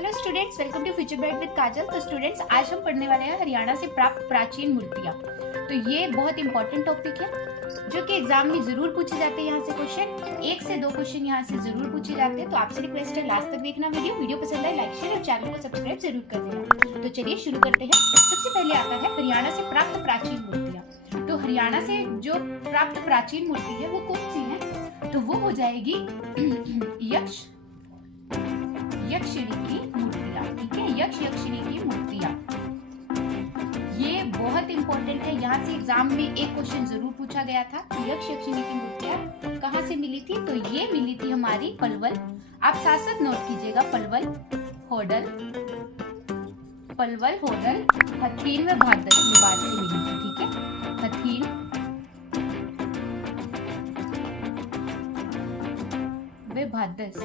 Hello students, welcome to Future Bright with Kajal. तो students, आज हम पढ़ने वाले हैं हरियाणा से प्राप्त प्राचीन मूर्तियाँ। तो ये बहुत इंपॉर्टेंट टॉपिक है जो कि एग्जाम में जरूर पूछे जाते हैं। यहाँ से क्वेश्चन 1 से 2 क्वेश्चन यहाँ से जरूर पूछे जाते हैं। तो आपसे रिक्वेस्ट है लास्ट तक देखना वीडियो पसंद आए लाइक शेयर और चैनल को सब्सक्राइब जरूर कर देना। तो चलिए शुरू करते हैं। सबसे पहले आता है हरियाणा से प्राप्त प्राचीन मूर्तियाँ। तो हरियाणा से जो प्राप्त प्राचीन मूर्ति है वो कौन सी है? तो वो हो जाएगी यक्षिणी की मूर्तियाँ। ठीक है, यक्षिणी की मूर्तियाँ ये बहुत इंपॉर्टेंट है। यहाँ से एग्जाम में एक क्वेश्चन जरूर पूछा गया था। यक्षिणी की मूर्तियाँ कहाँ से मिली थी? तो ये मिली थी हमारी पलवल। आप साथ साथ नोट कीजिएगा, पलवल, होडल, हथीन व भादस मेवाड़ से मिली थी। ठीक है, हथीन व भादस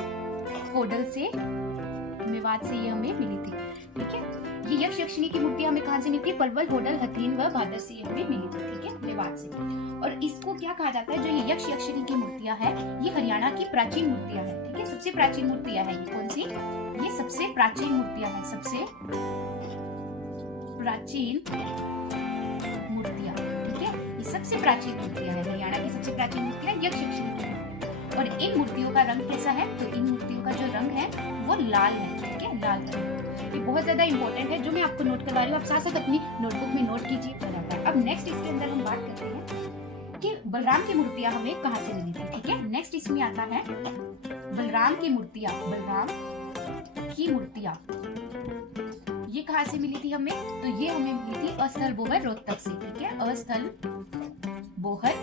होडल से मेवाड़ से ये हमें मिली थी। ठीक है, ये यक्षिणी की मूर्ति हमें कहाँ से मिलती है? पलवल, होडल, हथीन व भादस से हमें मिली थी। ठीक है, मेवाड़ से। और इसको क्या कहा जाता है? जो ये यक्षिणी की मूर्तियां है ये हरियाणा की प्राचीन मूर्तियां है। ठीक है, सबसे प्राचीन मूर्तियां है। ये कौन सी? ये सबसे प्राचीन मूर्तियां है, सबसे प्राचीन मूर्तियां। ठीक है, ये सबसे प्राचीन मूर्तियां है। हरियाणा की सबसे प्राचीन मूर्तियां यक्षिणी की। और इन मूर्तियों का रंग कैसा है? तो इन मूर्तियों का जो रंग है वो लाल है। ठीक है, लाल रंग। ये बहुत ज्यादा इंपॉर्टेंट है जो मैं आपको नोट करवा रही हूँ। आप साथ साथ अपनी नोटबुक में नोट कीजिए। अब नेक्स्ट इसके अंदर हम बात करते हैं कि बलराम की मूर्तियां हमें कहाँ से मिली थी। ठीक है, नेक्स्ट इसमें आता है बलराम की मूर्तियां। बलराम की मूर्तियां ये कहाँ से मिली थी हमें? तो ये हमें मिली थी अस्थल बोहर रोहतक से। ठीक है, अस्थल बोहर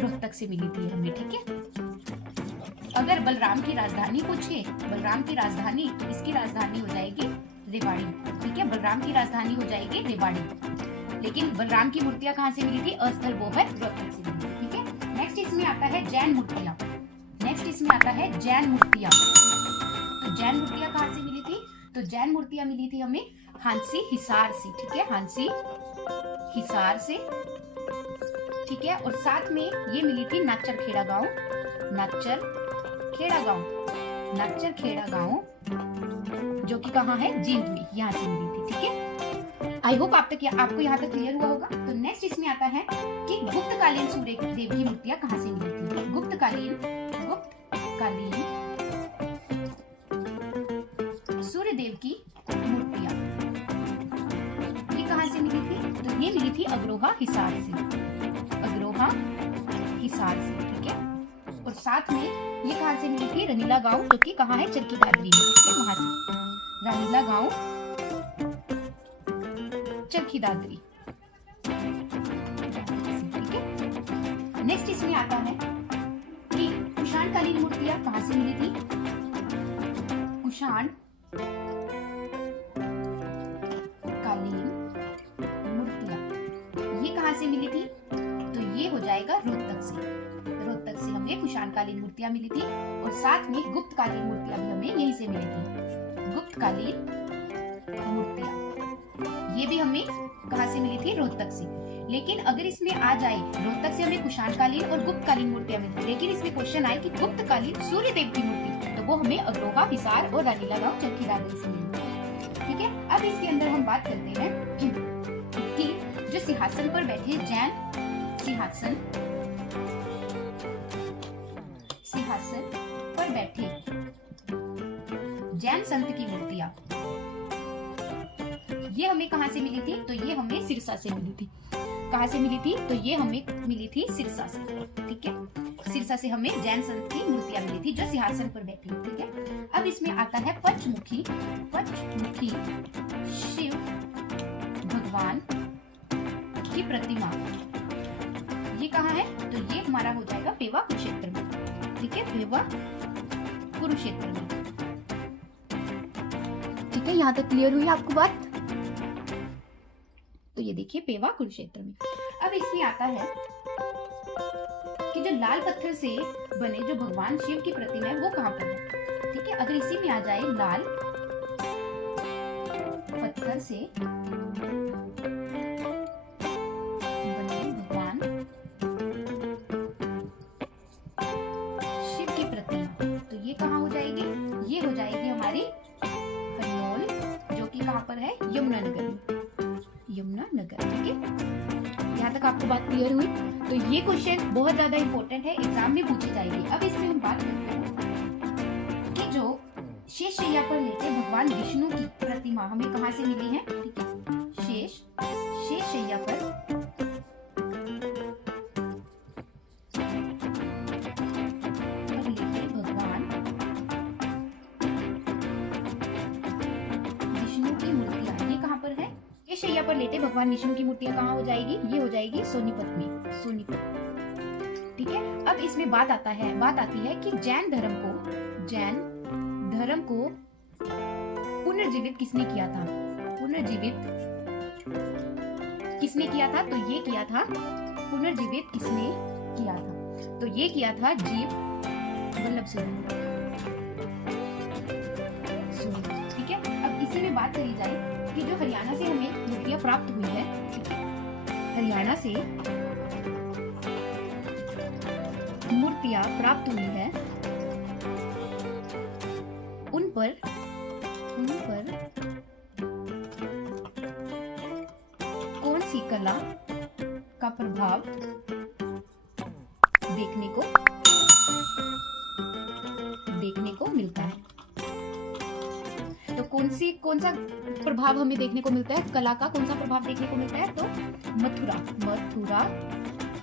रोहतक से मिली थी हमें। ठीक है, अगर बलराम की राजधानी पूछे, बलराम की राजधानी, इसकी राजधानी हो जाएगी रेवाड़ी। ठीक है, बलराम की राजधानी हो जाएगी रेवाड़ी। लेकिन बलराम की मूर्तियां कहाँ से मिली थी? अस्थल बोहर रोहतक से मिली थी। ठीक है, नेक्स्ट इसमें आता है जैन मूर्तियां। नेक्स्ट इसमें आता है जैन मूर्तियां। तो जैन मूर्तियां कहाँ से मिली थी? तो जैन मूर्तियां मिली थी हमें हांसी हिसार से। ठीक है, हांसी हिसार से। ठीक है, और साथ में ये मिली थी नाचर खेड़ा गांव, नाचर खेड़ा गांव जो कि कहाँ है? जींद में, यहाँ से मिली थी। ठीक है, आई होप आपको यहाँ तक क्लियर हुआ होगा। तो नेक्स्ट इसमें आता है कि गुप्तकालीन सूर्य देव की मूर्तियां कहाँ से मिली थी। गुप्तकालीन सूर्य देव की मूर्तियां ये कहाँ से मिली थी? तो ये मिली थी अग्रोहा हिसार से, अग्रोहा हिसार से। ठीक है, और साथ में ये कहाँ से मिली थी? रनीला गांव जो कि कहाँ है? चरखी दादरी में। ठीक है, वहां से रनीला गांव, चरखी दादरी। ठीक है, नेक्स्ट इसमें आता है कि कुषाण कालीन मूर्तियां कहाँ से मिली थी? कुषाण कालीन मूर्तियां ये कहाँ से मिली थी? तो ये हो जाएगा रोहतक से। रोहतक से हमें कुषाणकालीन मूर्तियां मिली थी। और साथ में गुप्तकालीन मूर्तियां भी हमें यहीं से मिली थी। गुप्तकालीन मूर्तियां ये भी हमें कहाँ से मिली थी? रोहतक से। लेकिन अगर इसमें आ जाए रोहतक से हमें कुषाणकालीन और गुप्तकालीन मूर्तियां मिलती, लेकिन इसमें क्वेश्चन आए कि गुप्तकालीन सूर्य देव की मूर्ति, तो वो हमें अग्रोहा, हिसार और रानीला गांव, चरखी दादरी से मिली। ठीक है, अब इसके अंदर हम बात करते हैं कि जो सिंहासन पर बैठे जैन सिंहासन पर बैठे जैन संत की मूर्तियां ये हमें कहाँ से मिली थी? तो ये हमें सिरसा से मिली थी। कहाँ से मिली थी? तो ये हमें मिली थी सिरसा से। ठीक है, सिरसा से हमें जैन संत की मूर्तियां मिली थी जो सिंहासन पर बैठी। ठीक है, अब इसमें आता है पंचमुखी शिव भगवान की प्रतिमा। ये कहाँ है? तो ये हमारा हो जाएगा पेवा कुरुक्षेत्र में। ठीक है, पेवा कुरुक्षेत्र में। ठीक है, यहाँ तक क्लियर हुई आपको बात? तो ये देखिए पेवा कुरुक्षेत्र में। अब इसमें आता है कि जो लाल पत्थर से बने जो भगवान शिव की प्रतिमा है वो कहाँ पर है। ठीक है, अगर इसी में आ जाए लाल पत्थर से बने भगवान शिव की प्रतिमा, तो ये कहाँ हो जाएगी? ये हो जाएगी हमारी हरियोल, जो कि कहाँ पर है, यमुनानगर में, यमुनानगर। ठीक है, यहाँ तक आपको बात क्लियर हुई। तो ये क्वेश्चन बहुत ज्यादा इंपॉर्टेंट है, एग्जाम में पूछी जाएगी। अब इसमें हम बात करते हैं कि जो शेषशैया पर लेटे भगवान विष्णु की प्रतिमा हमें कहाँ से मिली है। ठीक है, शेषशैया पर लेटे भगवान विष्णु की मूर्तियां, ये कहाँ पर है, शेषशैया पर लेटे भगवान विष्णु की मूर्तियां कहाँ हो जाएगी, ये हो जाएगी सोनीपत में, सोनीपत। ठीक है, अब इसमें बात आती है कि जैन धर्म को पुनर्जीवित किसने किया था, तो ये किया था, पुनर्जीवित किसने किया था, तो ये किया था जीव वल्लभ सुब्रमण्यम। ठीक है, अब इसी में बात करी जाए कि जो हरियाणा से हमें मूर्तियां प्राप्त हुई है, हरियाणा से मूर्तियां प्राप्त हुई है, उन पर कौन सी कला का प्रभाव देखने को मिलता है। तो कौन सा प्रभाव हमें देखने को मिलता है, कला का कौन सा प्रभाव देखने को मिलता है, तो मथुरा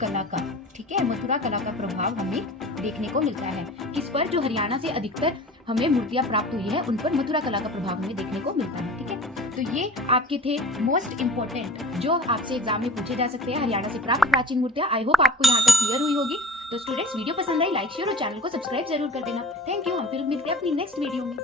कला का। ठीक है, मथुरा कला का प्रभाव हमें देखने को मिलता है। किस पर, जो हरियाणा से अधिकतर हमें मूर्तियां प्राप्त हुई है, उन पर मथुरा कला का प्रभाव हमें देखने को मिलता है। ठीक है, तो ये आपके थे मोस्ट इंपोर्टेंट जो आपसे एग्जाम में पूछे जा सकते हैं हरियाणा से प्राप्त प्राचीन मूर्तियां। आई होप आपको यहाँ तक क्लियर हुई होगी। तो स्टूडेंट्स, वीडियो पसंद आई, लाइक शेयर और चैनल को सब्सक्राइब जरूर कर देना। थैंक यू, हम फिर मिलते हैं अपनी नेक्स्ट वीडियो में।